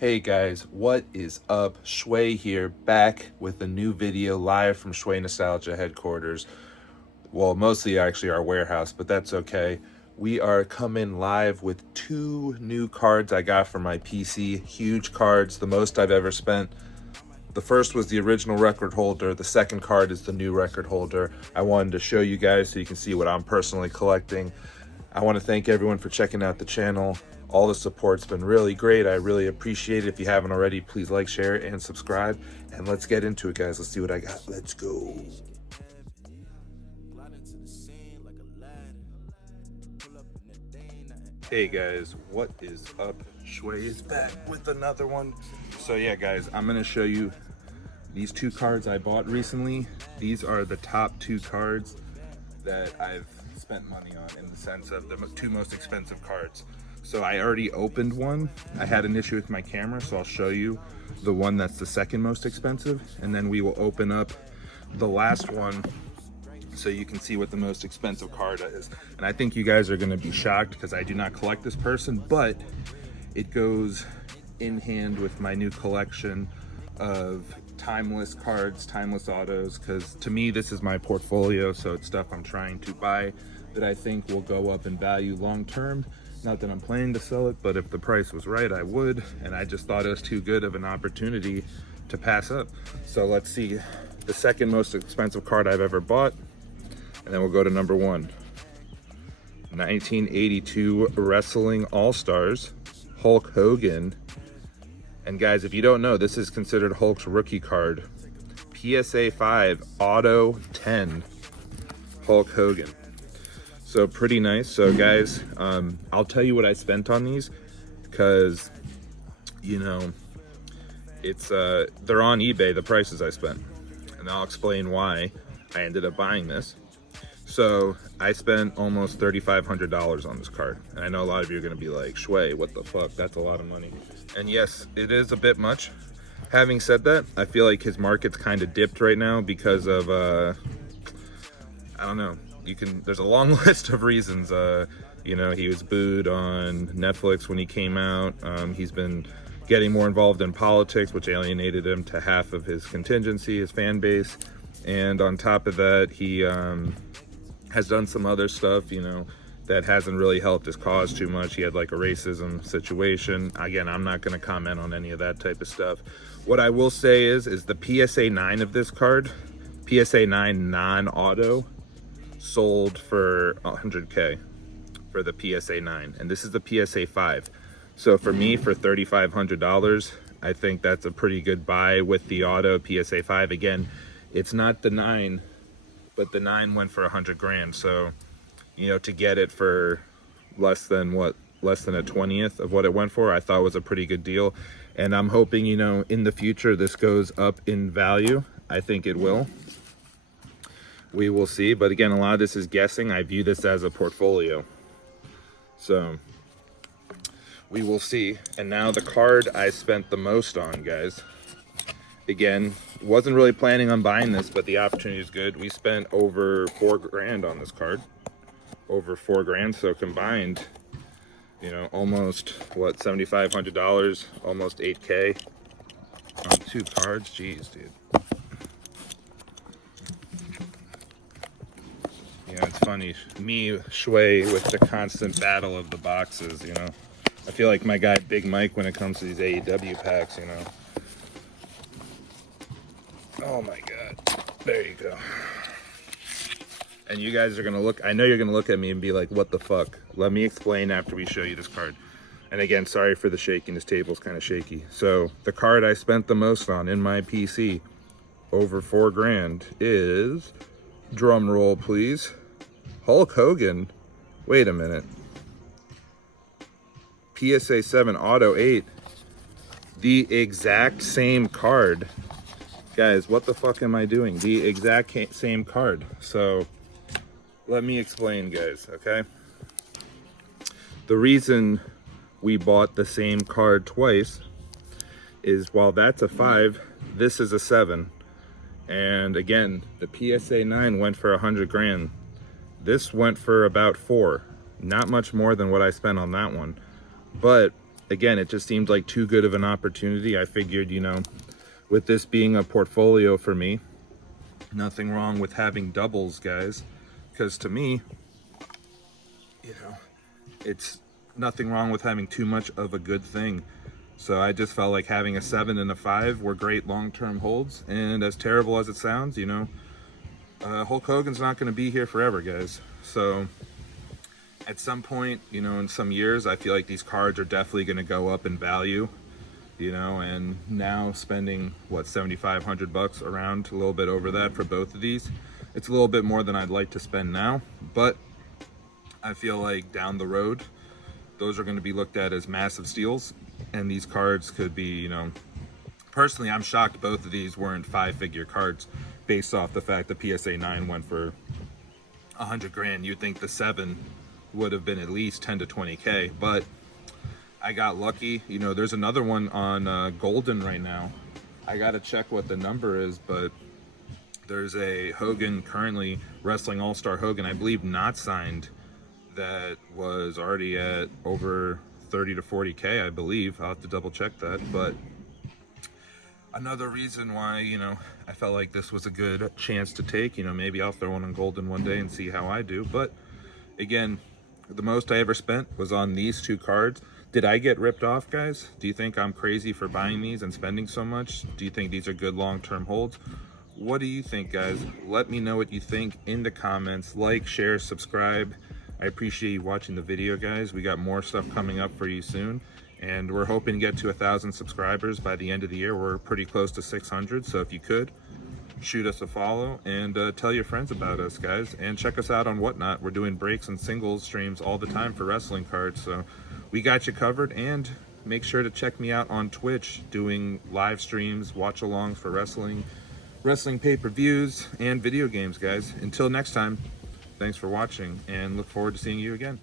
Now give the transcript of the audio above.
Hey guys, what is up? Schway here, back with a new video live from Schway Nostalgia headquarters. Well, mostly actually our warehouse, but that's okay. We are coming live with two new cards I got for my PC. Huge cards, the most I've ever spent. The first was the original record holder. The second card is the new record holder. I wanted to show you guys so you can see what I'm personally collecting. I want to thank everyone for checking out the channel. All the support's been really great. I really appreciate it. If you haven't already, please like, share, and subscribe. And let's get into it, guys. Let's see what I got. Let's go. Hey guys, what is up? Schway is back with another one. So yeah guys, I'm gonna show you these two cards I bought recently. These are the top two cards that I've spent money on, in the sense of the two most expensive cards. So I already opened one. I had an issue with my camera, so I'll show you the one that's the second most expensive, and then we will open up the last one so you can see what the most expensive card is. And I think you guys are going to be shocked because I do not collect this person, but it goes in hand with my new collection of timeless cards, timeless autos, because to me this is my portfolio, so it's stuff I'm trying to buy that I think will go up in value long term. Not that I'm planning to sell it, but if the price was right, I would, and I just thought it was too good of an opportunity to pass up. So let's see the second most expensive card I've ever bought, and then we'll go to number one. 1982 Wrestling All-Stars, Hulk Hogan. And guys, if you don't know, this is considered Hulk's rookie card. PSA 5 Auto 10 Hulk Hogan. So pretty nice. So guys, I'll tell you what I spent on these, because you know it's they're on eBay, the prices I spent, and I'll explain why I ended up buying this. So I spent almost $3,500 on this card, and I know a lot of you are going to be like, Schway, what the fuck, that's a lot of money. And yes, it is a bit much. Having said that, I feel like his market's kind of dipped right now because of I don't know, there's a long list of reasons. You know, he was booed on Netflix when he came out. He's been getting more involved in politics, which alienated him to half of his contingency, his fan base. And on top of that, he has done some other stuff, you know, that hasn't really helped his cause too much. He had like a racism situation. Again, I'm not going to comment on any of that type of stuff. What I will say is the PSA 9 of this card, PSA 9 non-auto, sold for 100K for the PSA 9, and this is the PSA 5. So for me, for $3,500, I think that's a pretty good buy with the auto PSA 5. Again, it's not the 9, but the 9 went for 100 grand. So, you know, to get it for less than a 20th of what it went for, I thought was a pretty good deal. And I'm hoping, you know, in the future this goes up in value. I think it will. We will see, but again, a lot of this is guessing. I view this as a portfolio, so we will see. And now the card I spent the most on, guys. Again, wasn't really planning on buying this, but the opportunity is good. We spent over 4 grand on this card, over 4 grand. So combined, you know, almost what, $7,500, almost 8K on 2 cards. Jeez, dude. You know, it's funny, me, Schway, with the constant battle of the boxes, you know. I feel like my guy Big Mike when it comes to these AEW packs, you know. Oh my God, there you go. And you guys are gonna look, I know you're gonna look at me and be like, what the fuck? Let me explain after we show you this card. And again, sorry for the shaking, this table's kind of shaky. So the card I spent the most on in my PC, over 4 grand, is, drum roll please, Hulk Hogan. Wait a minute. PSA 7 Auto 8. The exact same card. Guys, what the fuck am I doing? The exact same card. So let me explain, guys, okay? The reason we bought the same card twice is while that's a 5, this is a 7. And again, the PSA 9 went for 100 grand. This went for about 4. Not much more than what I spent on that one. But again, it just seemed like too good of an opportunity. I figured, you know, with this being a portfolio for me, nothing wrong with having doubles, guys, because to me, you know, it's nothing wrong with having too much of a good thing. So I just felt like having a 7 and a 5 were great long-term holds. And as terrible as it sounds, you know, Hulk Hogan's not going to be here forever, guys. So at some point, you know, in some years, I feel like these cards are definitely going to go up in value, you know, and now spending, what, 7,500 bucks, around a little bit over that for both of these. It's a little bit more than I'd like to spend now, but I feel like down the road, those are going to be looked at as massive steals, and these cards could be, you know, personally, I'm shocked both of these weren't 5-figure cards based off the fact the PSA 9 went for 100 grand. You'd think the 7 would have been at least 10 to 20K, but I got lucky. You know, there's another one on Golden right now. I got to check what the number is, but there's a Hogan currently, Wrestling All-Star Hogan, I believe not signed, that was already at over 30 to 40K, I believe. I'll have to double check that. But another reason why, you know, I felt like this was a good chance to take, you know, maybe I'll throw one on Golden one day and see how I do. But again, the most I ever spent was on these two cards. Did I get ripped off, guys? Do you think I'm crazy for buying these and spending so much? Do you think these are good long-term holds? What do you think, guys? Let me know what you think in the comments. Like, share, subscribe. I appreciate you watching the video, guys. We got more stuff coming up for you soon, and we're hoping to get to 1,000 subscribers by the end of the year. We're pretty close to 600, so if you could, shoot us a follow and tell your friends about us, guys, and check us out on Whatnot. We're doing breaks and singles streams all the time for wrestling cards, so we got you covered. And make sure to check me out on Twitch, doing live streams, watch alongs for wrestling pay-per-views, and video games, guys. Until next time, thanks for watching, and look forward to seeing you again.